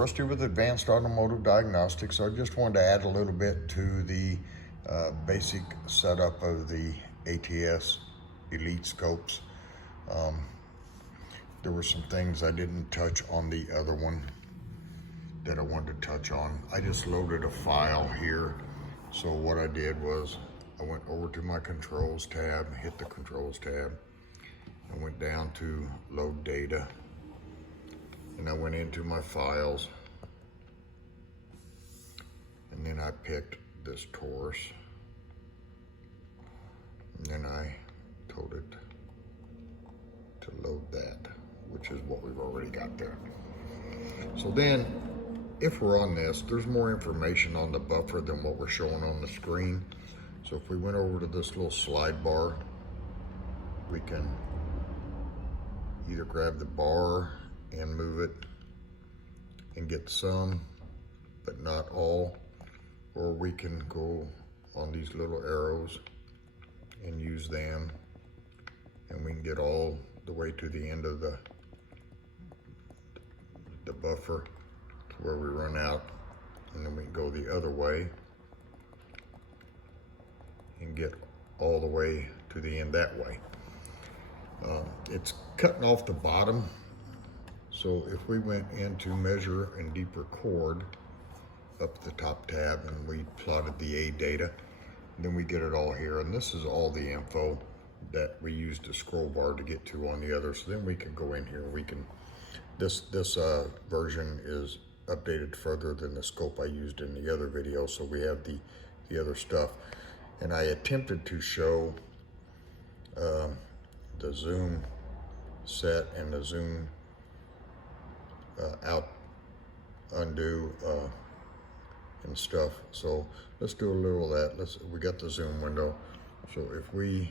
Rusty with Advanced Automotive Diagnostics. So I just wanted to add a little bit to the basic setup of the ATS Elite scopes. There were some things I didn't touch on the other one that I wanted to touch on. I just loaded a file here. So what I did was I went over to my controls tab, hit the controls tab, and went down to load data. And I went into my files, and then I picked this Taurus, and then I told it to load that, which is what we've already got there. So then, if we're on this, there's more information on the buffer than what we're showing on the screen. So if we went over to this little slide bar, we can either grab the bar and move it and get some, but not all, or we can go on these little arrows and use them, and we can get all the way to the end of the buffer to where we run out, and then we can go the other way and get all the way to the end that way. It's cutting off the bottom. So if we went into measure and deep record up at the top tab and we plotted the A data, then we get it all here. And this is all the info that we used the scroll bar to get to on the other. So then we can go in here. We can, this version is updated further than the scope I used in the other video. So we have the other stuff. And I attempted to show the zoom set and the zoom out, undo, and stuff. So let's do a little of that. We got the zoom window. So if we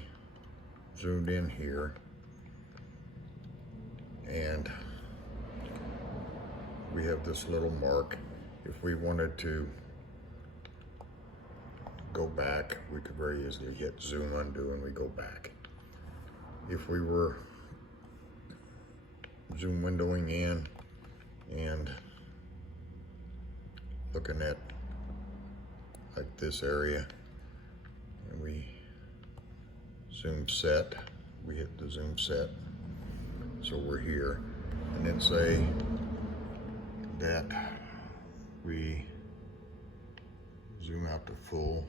zoomed in here and we have this little mark, if we wanted to go back, we could very easily hit zoom undo and we go back. If we were zoom windowing in and looking at like this area, and we zoom set, we hit the zoom set, so we're here, and then say that we zoom out to full,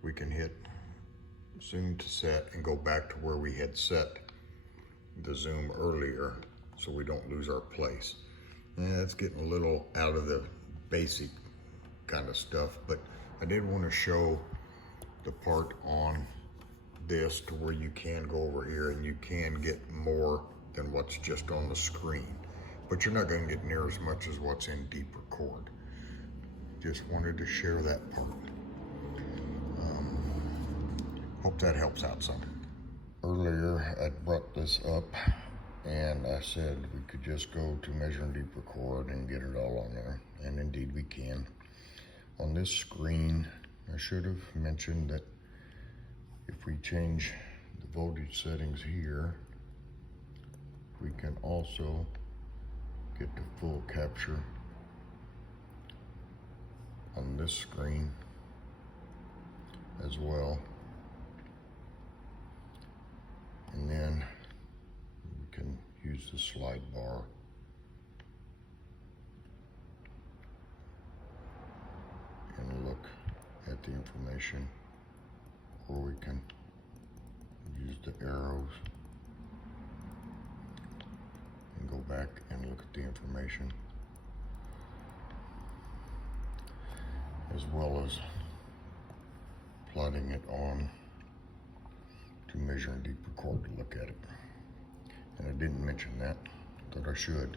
we can hit zoom to set and go back to where we had set the zoom earlier, so we don't lose our place. And that's getting a little out of the basic kind of stuff, but I did want to show the part on this to where you can go over here and you can get more than what's just on the screen, but you're not going to get near as much as what's in deep record. Just wanted to share that part. Hope that helps out some. Earlier I brought this up and I said we could just go to measure and deep record and get it all on there, and indeed we can. On this screen, I should have mentioned that if we change the voltage settings here, we can also get to full capture on this screen as well. And then we can use the slide bar and look at the information, or we can use the arrows and go back and look at the information, as well as plotting it on to measure and deep record to look at it. And I didn't mention that, thought I should.